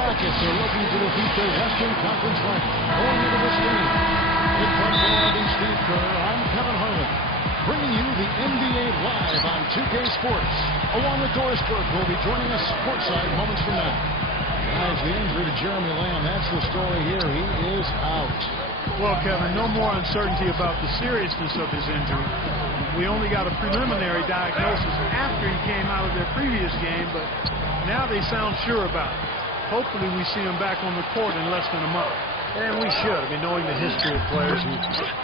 Rockets are looking to defeat their Western Conference rival going into this game. In front of Steve Kerr, I'm Kevin Harlan, bringing you the NBA live on 2K Sports. Along with Doris Burke, who will be joining us courtside moments from now. Guys, the injury to Jeremy Lamb, that's the story here. He is out. Well, Kevin, no more uncertainty about the seriousness of his injury. We only got a preliminary diagnosis after he came out of their previous game, but now they sound sure about it. Hopefully we see him back on the court in less than a month. And we should. I mean, knowing the history of players who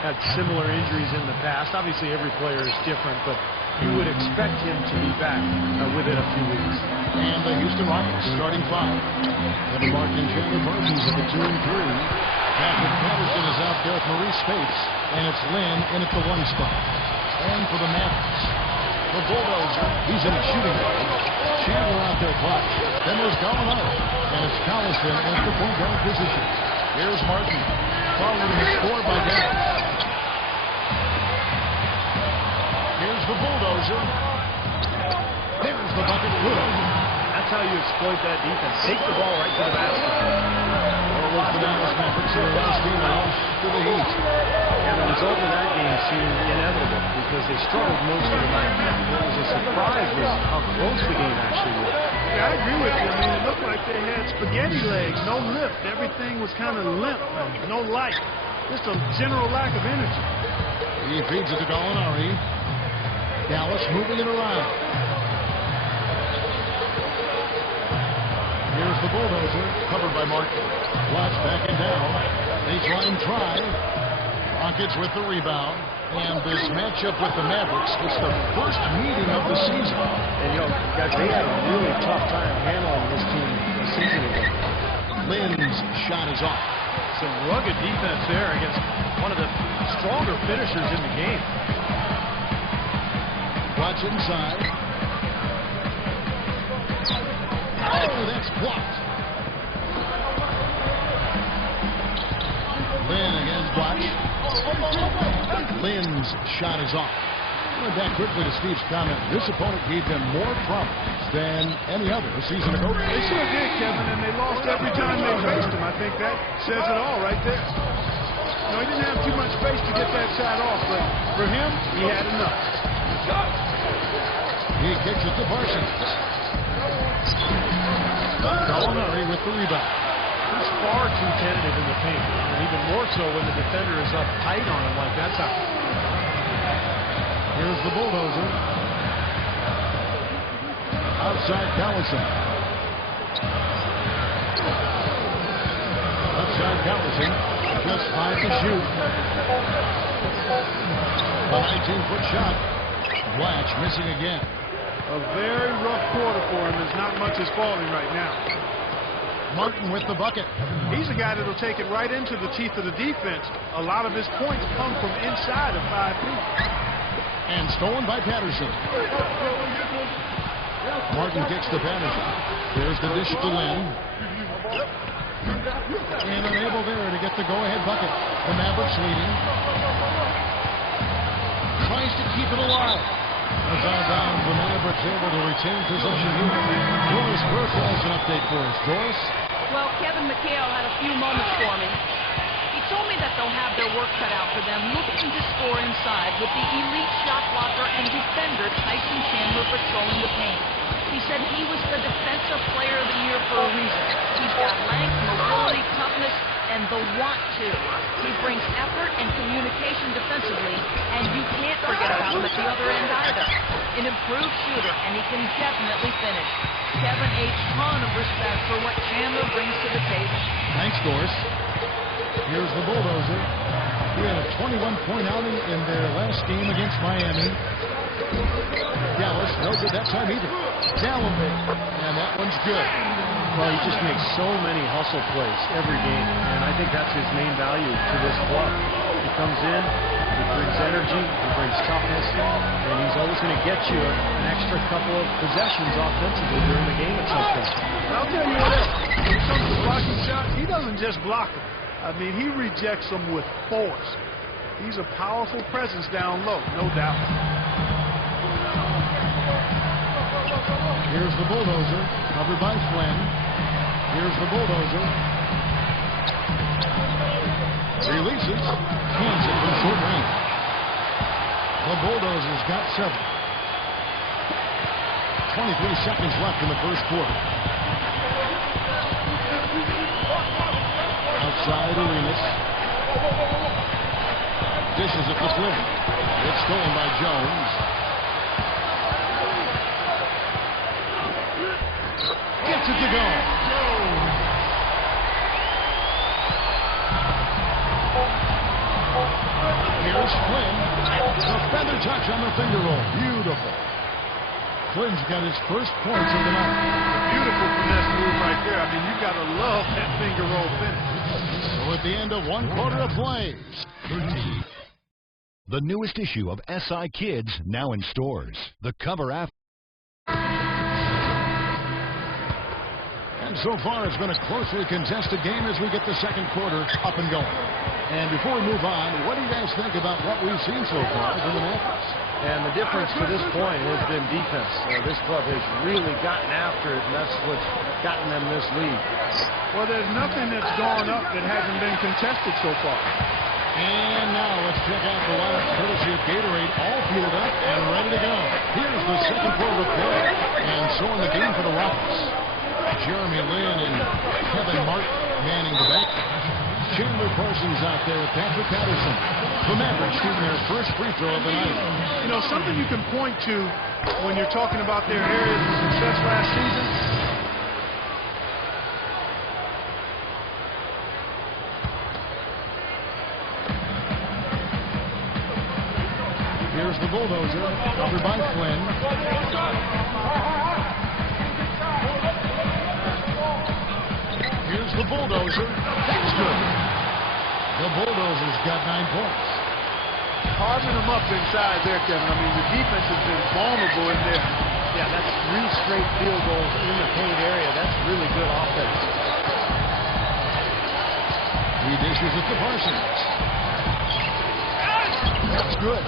had similar injuries in the past. Obviously, every player is different, but you would expect him to be back within a few weeks. And the Houston Rockets starting five. Kevin Martin and Chandler Parsons at the 2 and 3. Patrick Patterson is out there with Maurice Spates, and it's Lynn in at the 1 spot. And for the Mavericks, the Bulldozer, he's in a shooting range. Chandler out there clutch. Then there's Gallinari, and it's Collison at the point guard position. Here's Martin, following the score by Dallas. Here's the Bulldozer. There's the bucket. Good. That's how you exploit that defense. Take the ball right to the basket. Well, it was the Dallas Mavericks who last team lost to the Heat. And the result of that game seemed inevitable because they struggled most of the night. What was a surprise was how close the game actually was. Yeah, I agree with you. I mean, it looked like they had spaghetti legs, no lift. Everything was kind of limp, no light. Just a general lack of energy. He feeds it to Gallinari. Dallas moving it around. Here's the Bulldozer, covered by Martin. Watch backing down. Baseline try. Rockets with the rebound. And this matchup with the Mavericks, it's the first meeting of the season. And, you know, guys, they had a really tough time handling this team a season ago. Lynn's shot is off. Some rugged defense there against one of the stronger finishers in the game. Watch inside. Oh, that's blocked. Lynn against Watch. Lynn's shot is off. Going back quickly to Steve's comment, this opponent gave them more problems than any other season ago. They sure did, Kevin, and they lost every time they faced him. I think that says it all right there. No, he didn't have too much space to get that shot off, but for him, he had enough. He kicks it to Parsons. Gallinari with the rebound. He's far too tentative in the paint, and even more so when the defender is up tight on him like that's how. Here's the Bulldozer. Outside Collison. Outside Collison. Just 5 to shoot. A 19-foot shot. Blatch missing again. A very rough quarter for him as not much is falling right now. Martin with the bucket. He's a guy that'll take it right into the teeth of the defense. A lot of his points come from inside of 5 feet. And stolen by Patterson. Martin kicks to Patterson. There's the dish to Lynn. And unable there to get the go-ahead bucket. The Mavericks leading. Tries to keep it alive. As out of bounds, the Mavericks able to retain possession here. Doris Burke has an update for us. Doris? Well, Kevin McHale had a few moments for me. He told me that they'll have their work cut out for them looking to score inside with the elite shot blocker and defender Tyson Chandler patrolling the paint. He said he was the Defensive Player of the Year for a reason. He's got length, mobility, toughness, and the want to. He brings effort and communication defensively, and you can't forget about him at the other end either. An improved shooter, and he can definitely finish. Kevin, a ton of respect for what Chandler brings to the table. Thanks, Doris. Here's the Bulldozer. He had a 21-point outing in their last game against Miami. Dallas, no good that time either. Gallinari, and that one's good. Well, he just makes so many hustle plays every game, and I think that's his main value to this club. He comes in, he brings energy, he brings toughness, and he's always going to get you an extra couple of possessions offensively during the game at some point. I'll tell you what, when it comes to blocking shots, he doesn't just block them. I mean, he rejects them with force. He's a powerful presence down low, no doubt. Here's the Bulldozer, covered by Flynn. Here's the bulldozer. Releases. Hanson from short range. The bulldozer's got 7. 23 seconds left in the first quarter. Outside Arenas. Dishes it to Flynn. It's stolen by Jones. Gets it to go. Here's Flynn. The feather touch on the finger roll. Beautiful. Flynn's got his first points of the night. Beautiful finesse move right there. I mean, you got to love that finger roll finish. So at the end of 1 quarter of play. 13. The newest issue of SI Kids now in stores. The cover after. And so far, it's been a closely contested game as we get the second quarter up and going. And before we move on, what do you guys think about what we've seen so far from the Mavericks? And the difference to this point has been defense. This club has really gotten after it, and that's what's gotten them this lead. Well, there's nothing that's gone up that hasn't been contested so far. And now let's check out the lineup courtesy of Gatorade, all fueled up and ready to go. Here's the second quarter of play, and so in the game for the Rockets. Jeremy Lin and Kevin Martin manning the back. Chandler Parsons out there with Patrick Patterson. The Mavericks shooting their first free throw of the night. You know, something you can point to when you're talking about their areas of success last season. Here's the bulldozer, covered by Flynn. Here's the bulldozer. That's good. The bulldozer's got 9 points. Carving them up inside there, Kevin. I mean, the defense has been vulnerable in there. Yeah, that's 3 straight field goals in the paint area. That's really good offense. He dishes it to Parsons. That's good.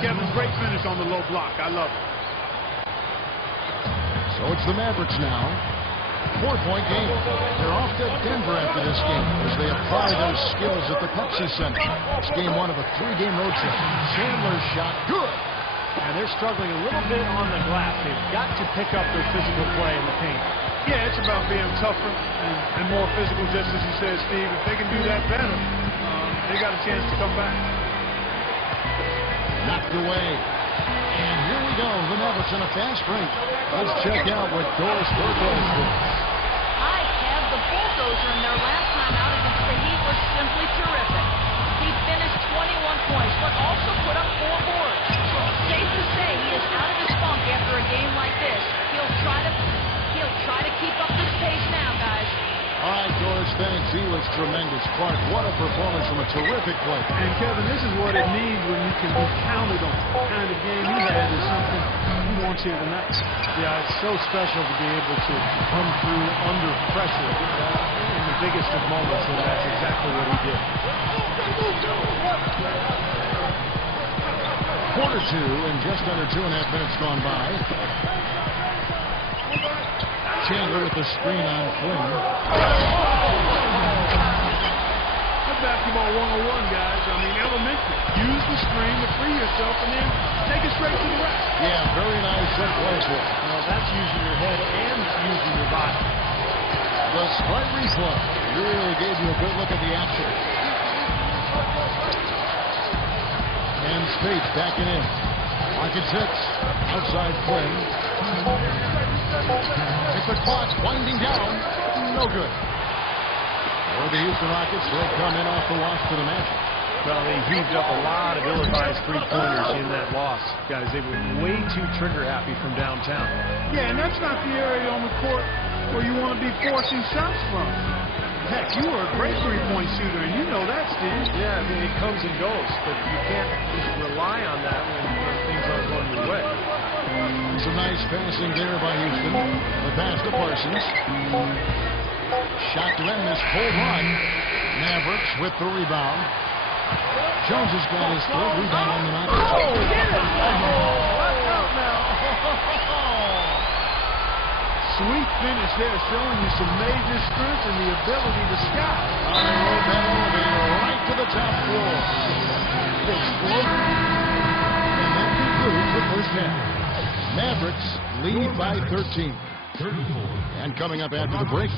Kevin, great finish on the low block. I love it. So it's the Mavericks now. 4-point game. They're off to Denver after this game as they apply their skills at the Pepsi Center. It's game 1 of a 3-game road trip. Chandler's shot, good. And they're struggling a little bit on the glass. They've got to pick up their physical play in the paint. Yeah, it's about being tougher and more physical, just as you said, Steve. If they can do that better, they got a chance to come back. Knocked away. And here we go. The Mavericks on a fast break. Let's check out what Doris Burgos did. Hi, Kev. The bulldozer in their last time out against the Heat was simply terrific. He finished 21 points, but also put up 4 boards. Safe to say he is out of his funk after a game like this. He'll try to keep up this pace now, guys. All right, Doris, thanks. He was tremendous. Clark, what a performance from a terrific play. And, Kevin, this is what it needs when you can be counted on. The kind of game he had is something he wants here tonight. Yeah, it's so special to be able to come through under pressure in the biggest of moments, and that's exactly what he did. Quarter 2 and just under 2.5 minutes gone by. Chandler with the screen on Flynn. That's basketball 101, guys. I mean, elementary. Use the screen to free yourself and then take it straight to the rack. Yeah, very nice set play for him. Well, that's using your head and using your body. The sprite replay really gave you a good look at the action. And Spates backing in. Rockets hits. Outside Flynn. It's the clock winding down. No good. For the Houston Rockets, they'll come in off the loss to the Magic. Well, they heaved up a lot of ill-advised three-pointers in that loss. Guys, they were way too trigger-happy from downtown. Yeah, and that's not the area on the court where you want to be forcing shots from. Heck, you were a great three-point shooter, and you know that, Steve. Yeah, I mean, it comes and goes, but you can't just rely on that when things aren't going your way. Some nice passing there by Houston. The pass to Parsons. Shot to end this full run. Mavericks with the rebound. Jones has got his 3rd rebound on the night. Oh, get it! Watch out now. sweet finish there, showing you some major strength and the ability to scout. Unload that elevator right to the top floor. Exploded. And that concludes the first half. Mavericks lead by 13. 34. And coming up after the break,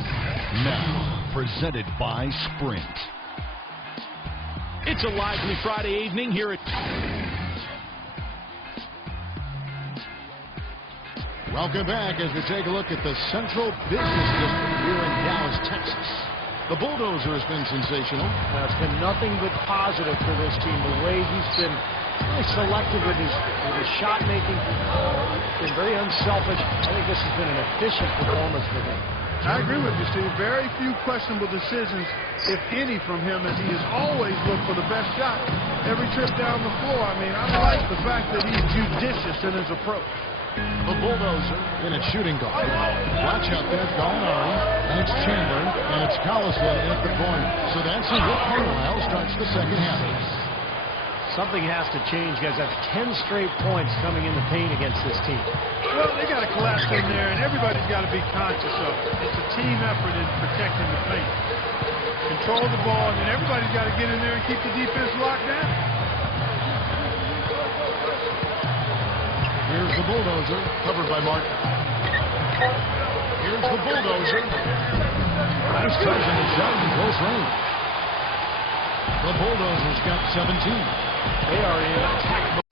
Now, presented by Sprint. It's a lively Friday evening here at... welcome back as we take a look at the Central Business District here in Dallas, Texas. The Bulldozer has been sensational. It's been nothing but positive for this team. The way he's been really selective with his shot making, been very unselfish. I think this has been an efficient performance for him. I agree with you, Steve. Very few questionable decisions, if any, from him, as he has always looked for the best shot every trip down the floor. I mean, I like the fact that he's judicious in his approach. The Bulldozer in its shooting guard. Watch out there, Gallinari, and it's Chandler, and it's Collison at the corner. So that's who Rick Carlisle starts the second half. Something has to change, guys. That's 10 straight points coming in the paint against this team. Well, they got to collapse in there, and everybody's got to be conscious of it. It's a team effort in protecting the paint. Control the ball, and then everybody's got to get in there and keep the defense locked down. Here's the Bulldozer, covered by Martin. Here's the Bulldozer. Nice touch, and it's down in close range. The Bulldozers got 17. They are in attack